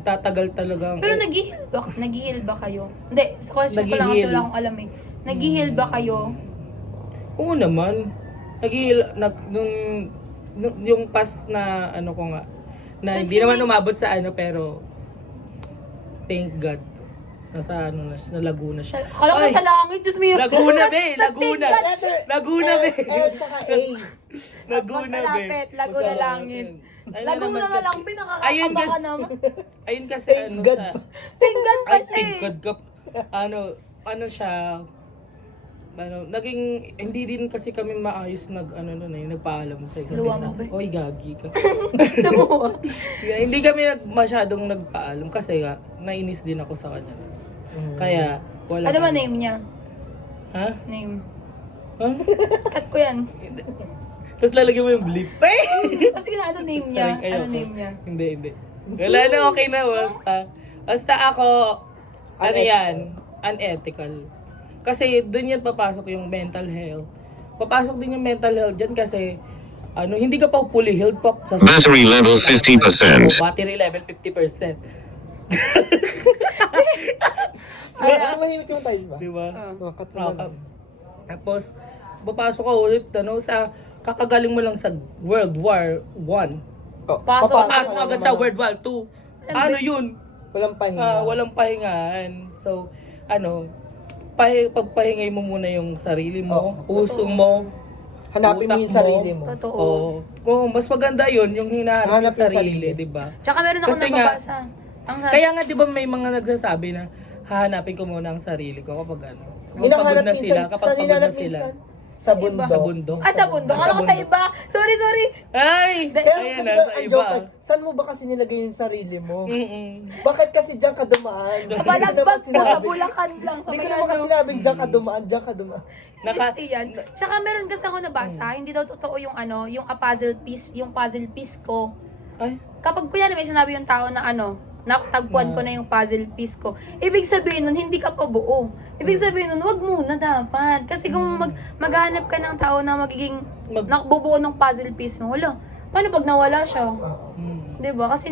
Magtatagal talaga. Pero nag-heal ba kayo? Hindi, sa question ko lang kasi Nag-heal. wala akong alam eh. Nag-heal ba kayo? Oo naman. Yung past na ano ko nga, na Kasi hindi naman umabot sa ano, pero thank God. Nasa ano na siya, sa Laguna siya. Kala ko Ay! sa langit, Diyos me. Laguna, be! Laguna! Laguna, be! L tsaka A. Laguna, be! Magkalapit, Laguna langit. Ayun Laguna naman na lang, kasi- pinakakakaba ka naman. Ayun kasi Thank ano God sa... pa. Tinggan pa Ay, siya thank eh. God ka. Ano siya... naging... Hindi din kasi kami maayos nagpaalam sa isa't Luwa isa. mo, be? Oy, gagi ka. Hindi kami masyadong nagpaalam kasi nga, nainis din ako sa kanya. Kaya, wala. Ano ba name niya? Ha? Name. Ha? Cut ko yan. Tapos lalagyan mo yung bleep. Kasi ano name niya? Sorry, Ano ayoko. name niya? Hindi. Wala na, okay na. Basta ako, ano yan, unethical. Kasi doon yan papasok yung mental health. Papasok din yung mental health dyan kasi, hindi ka pa fully healed pa sa Battery level 50%. Battery level 50%. Ano mahimik yung tayo ba? Di ba? Cut mo Ah, lang. Tapos, papasok ka ulit, sa kakagaling mo lang sa World War 1. Pasok Papasok ka agad naman. sa World War 2. Ano yun? Walang pahinga. Walang pahingaan. So, pagpahingay mo muna yung sarili mo, puso mo, Hanapin mo utak yung sarili mo. Totoo. Oo. Kung mas maganda yun, yung hinahanap yung Hanap yung sarili, sarili. di ba? Tsaka meron ako Kasi nga, nababasa. Ang sabi, Kaya nga, di ba may mga nagsasabi na, hahanapin ko muna ang sarili ko kapag Kapag Hinahanap pagod na minsan, sila, kapag saan pagod na hinahanap sila. minsan? Sa bundok. Sa bundok. sa bundok. Alam ko sa iba. Sorry. Ay! Kaya Ayan minsan, na, diba, sa ang iba. joke, saan mo ba kasi nilagay yung sarili mo? Mm-mm. Bakit kasi diyan ka dumaan? Sa Balagbag po, sa Bulacan lang. Sa Hindi ko may naman kasi ano. sinabing diyan ka dumaan, diyan ka dumaan. Kasi yan. Tsaka meron kasi ako nabasa, hindi daw totoo yung yung puzzle piece ko. Ay, Kapag kuya may sinabi yung tao na natagpuan ko na yung puzzle piece ko. Ibig sabihin nun, hindi ka pa buo. Ibig sabihin nun, wag muna dapat. Kasi kung maghanap ka ng tao na magiging nakbubuo ng puzzle piece mo, wala. Paano pag nawala siya? mm. 'Di ba? Kasi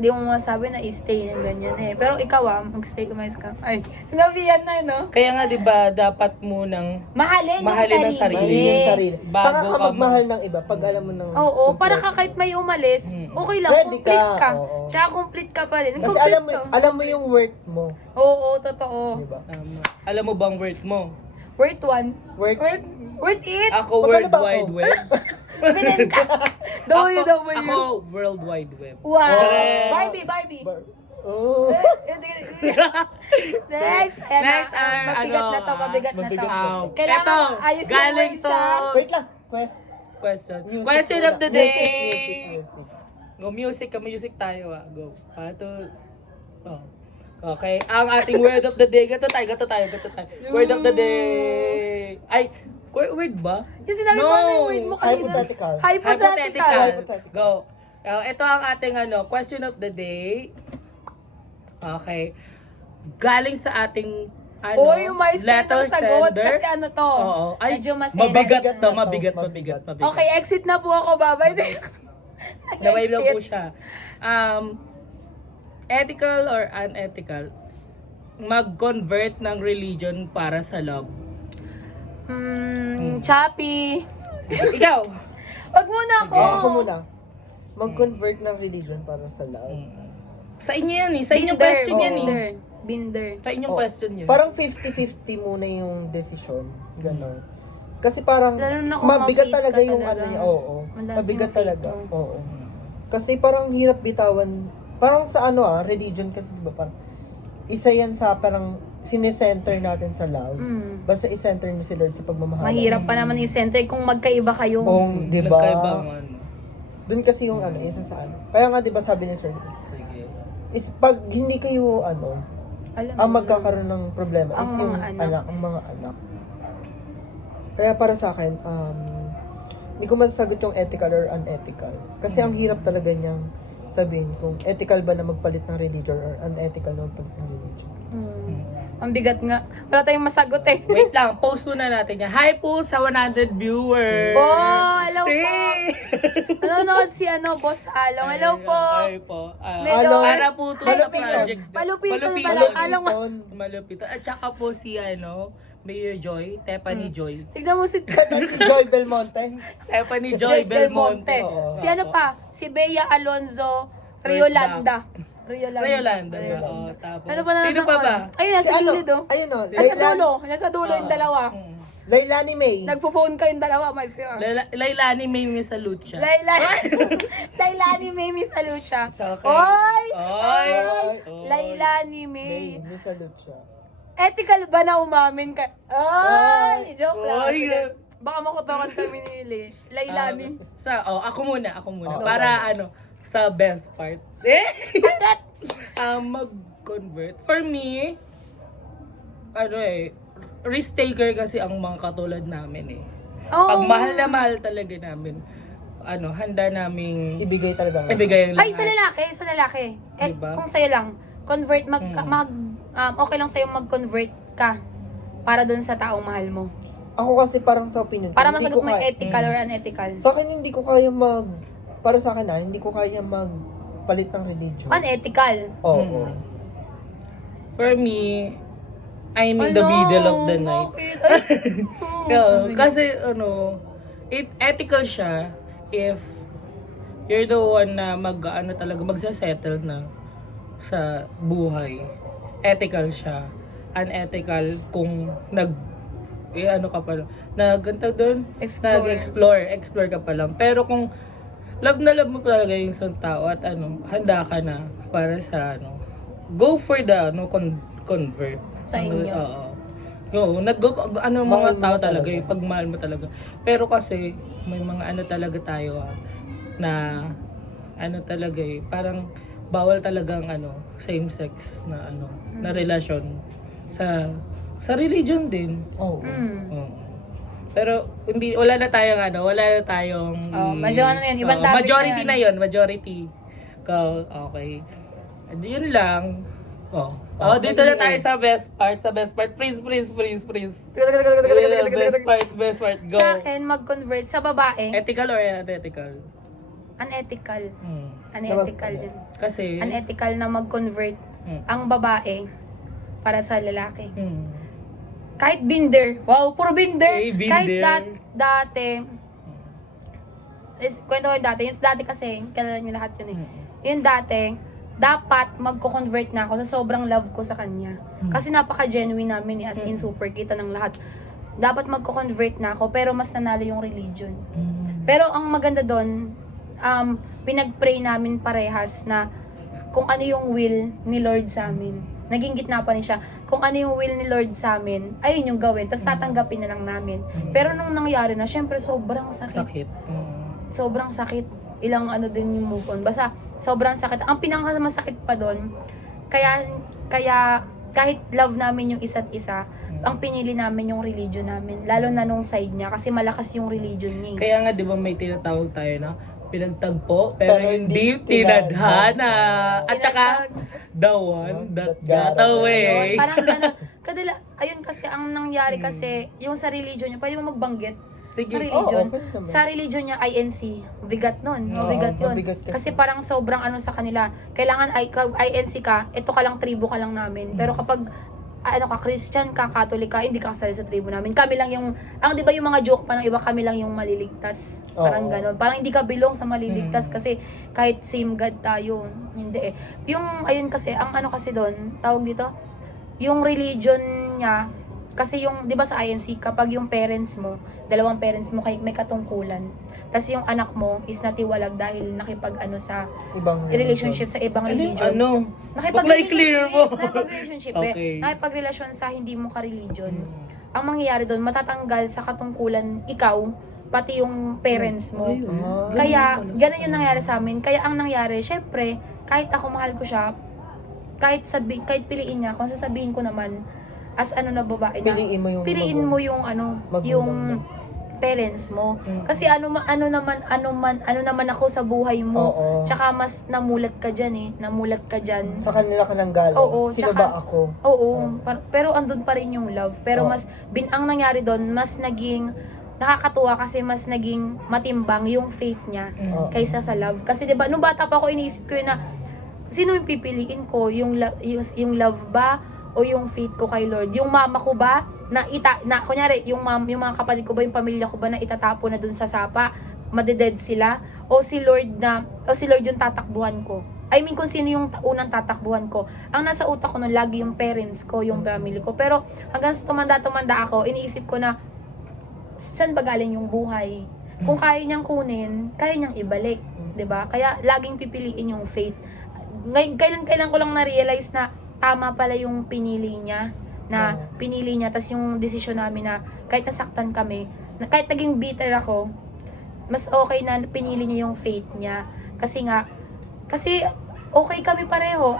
hindi mo masabi na i-stay ng ganyan eh. Pero ikaw mag-stay umayos ka. Ay, sinabi yan na, no? Kaya nga, di ba, dapat munang Mahalin Mahalin ang yung sarili. Mahal yung sarili. Bago Saka ka ka magmahal ng iba pag alam mo ng... Oo, para ka kahit may umalis, okay lang, Ready complete ka. ka, oo. Tsaka complete ka pa rin. Kasi Complete ka. alam mo yung worth mo. Oo, totoo. Di ba? Alam mo bang worth mo? Worth one. Worth. Worth it. Ako, Magkano World ba Wide ako? Web. Binin ka. Ako, World Wide Web. Wow. Charot. Barbie. Oh. Next. Ayan Next na. are, Mabigat na to. Ito, Kailangan ayos yung galing words, to. ha? Wait lang. Question. Music Question muna. of the day. Music. Go, music tayo Go. Oh. Okay, ang ating word of the day. Gato tayo. Word of the day. Ay, word ba? Yung sinabi mo na yung word mo kanina. Hypothetical. Hypothetical. Go. Ito ang ating question of the day. Okay. Galing sa ating Yung mais letter ng sagot sender. kasi to. Oo. Ay, Medyo mabigat na to. to, Mabigat. Okay, exit na po ako, babay. Naway lang po siya. Ethical or unethical? Mag-convert ng religion para sa love. Choppy. Ikaw. Wag muna ako. Ako muna. Mag-convert ng religion para sa love. Sa inyo yan Sa inyong question yan Binder. Sa inyong question yan. Parang 50-50 muna yung decision. Ganon. Kasi parang Lalo na kung mabigat ma-fit talaga ka yung talaga. Oo. Malakas Mabigat yung faith talaga. mo. Oo. Kasi parang hirap bitawan. Parang sa religion kasi diba parang isa yan sa parang sinesenter natin sa love. Basta i-center mo si Lord sa pagmamahal. Mahirap pa naman i-center kung magkaiba kayo. Kung, di Nagkaibang ba? Doon kasi yung isa sa Kaya nga di ba sabi ni Sir, Sige. is pag hindi kayo Alam ang mo, magkakaroon ng problema Ang is yung mga anak. ang mga anak. Kaya para sa akin, hindi ko masasagot yung ethical or unethical. Kasi ang hirap talaga niyang sabihin kung ethical ba na magpalit ng religion or unethical na magpalit ng religion. Ang bigat nga. Wala tayong masagot eh. Wait lang, post muna natin yan. Hi po sa 100 viewers! Oh, hello po. Hey! Nanonood si Boss Along. Hello po. Hi po. Medyo- Para po to sa Malupiton. project. Malupiton pala. Malupiton. Along. Malupit. At saka po si Mayor Joy, Tephanie Joy. Tignan mo si Joy Belmonte. Tephanie Joy Belmonte. Oo. Si pa? Si Bea Alonzo Riolanda. Riolanda. Oo, tapos. Ano pa na Sino pa ba? Ayun, nasa gilid oh. Ayun o. Nasa dulo yung dalawa. Lailani May. Nagpo-phone kayong dalawa, mais kayo. Lailani May Misalucha. Lailani May Miss Alucha. Okay. Oy! Oy! Lailani May. May. Salute siya. Ethical ba na umamin ka? Ay! Joke lang. Oy! Sige. Baka makutokan kami ni Lailani. Ako muna. Oo. Para sa best part. Mag-convert. For me, risk taker kasi ang mga katulad namin eh. Oh. Pag mahal na mahal talaga namin, handa naming Ibigay talaga. ibigay ang lahat. Ay, sa lalaki. Diba? Kung sa'yo lang, convert, okay lang sa'yo mag-convert ka para dun sa taong mahal mo. Ako kasi parang sa opinion ko, Para hindi masagot ko mo kaya- ethical or unethical. Sa akin hindi ko kaya para sa akin hindi ko kaya magpalit ng religion. Unethical. Oo. For me, I'm in the middle of the night. Kasi ethical siya if you're the one na talaga magsasettle na sa buhay. Ethical siya. Unethical kung ka pa lang. Explore ka pa lang. Pero kung love na love mo talaga yung isang tao at handa ka na para sa go for the convert. Sa inyo. Oo. Mahal Mga mo tao talaga. talaga, yung pagmahal mo talaga. Pero kasi, may mga talaga tayo na talaga parang bawal talagang same sex na na relasyon sa religion din. Oo. Oo. Pero wala na tayong ibang topic majority na na 'yon, majority. Okay. Yun lang. Dito na tayo sa best part. Please. Best part. Go. Sa akin, mag-convert sa babae. Ethical or unethical? Unethical. Hmm. Unethical yun. Kasi Unethical na mag-convert ang babae para sa lalaki. Kahit binder. Wow, puro binder. Binder. Kahit dati. Kwento ko yung dati. Yung dati kasi, kailan nyo lahat yun eh. Yung dati, dapat magko-convert na ako sa sobrang love ko sa kanya. Kasi napaka-genuine namin as in super kita ng lahat. Dapat magko-convert na ako pero mas nanalo yung religion. Pero ang maganda doon, pinag-pray namin parehas na kung ano yung will ni Lord sa amin. Naging gitna pa rin siya. Kung ano yung will ni Lord sa amin, ayun yung gawin. Tapos tatanggapin na lang namin. Pero nung nangyari na, syempre sobrang sakit. Sobrang sakit. Ilang din yung move on. Basta, sobrang sakit. Ang pinakamasakit pa doon, kaya kahit love namin yung isa't isa, ang pinili namin yung religion namin. Lalo na nung side niya, kasi malakas yung religion niya. Kaya nga, di ba may tinatawag tayo na pinagtagpo, pero hindi tinadhana. At saka, the one that got away. Parang gano'n. Ayun kasi, ang nangyari kasi, yung sa religion niya, pwede mo magbanggit. Sige. Sa religion. Oo, pwede naman. Sa religion niya, INC. Bigat nun. Mabigat yun. mabigat kasi. Kasi parang sobrang sa kanila. Kailangan INC ka, ito ka lang, tribo ka lang namin. Pero kapag Christian ka, Catholic ka, hindi ka kasali sa tribo namin. Kami lang yung, di ba yung mga joke pa ng iba, kami lang yung maliligtas. Parang gano'n. Parang hindi ka belong sa maliligtas kasi kahit same God tayo. Hindi eh. Yung, ayun kasi, ang kasi doon, tawag dito, yung religion niya, kasi yung, di ba sa INC, kapag yung parents mo, dalawang parents mo may katungkulan, tapos yung anak mo is natiwalag dahil sa Ibang relationship sa ibang religion. Bakla-i-clear mo. Nakipag-relationship Okay. Nakipag-relasyon sa hindi mo ka-religion. Ang mangyayari doon, matatanggal sa katungkulan ikaw, pati yung parents mo. Kaya, ganun yung nangyari sa amin. Kaya ang nangyari, syempre, kahit ako mahal ko siya, kahit piliin niya, kung sasabihin ko naman, as na babae niya, Piliin mo yung piliin mo yung magulang parents mo. Kasi ano naman ako sa buhay mo. Oo. Tsaka mas namulat ka diyan. Namulat ka diyan. Sa kanila ka nang galing. Oo, Sino tsaka- ba ako? Oo, pero andun pa rin yung love. Pero Oo. ang nangyari doon, mas naging nakakatuwa kasi mas naging matimbang yung faith niya Oo. kaysa sa love. Kasi 'di ba, nung bata pa ako iniisip ko yun na sino yung pipiliin ko, yung love ba o yung faith ko kay Lord? Yung mama ko ba na kunyari yung mga kapatid ko ba, yung pamilya ko ba na itatapo na dun sa sapa, madeded sila, o si Lord yung tatakbuhan ko. I mean, kung sino yung unang tatakbuhan ko. Ang nasa utak ko nun lagi yung parents ko, yung family ko. Pero hanggang sa tumanda ako, iniisip ko na saan ba galing yung buhay? Kung kaya niyang kunin, kaya niyang ibalik, 'di ba? Kaya laging pipiliin yung faith. Ngayon kailan ko lang na-realize na tama pala yung pinili niya, tas yung desisyon namin na kahit nasaktan kami, na kahit naging bitter ako, mas okay na pinili niya yung faith niya. Kasi okay kami pareho.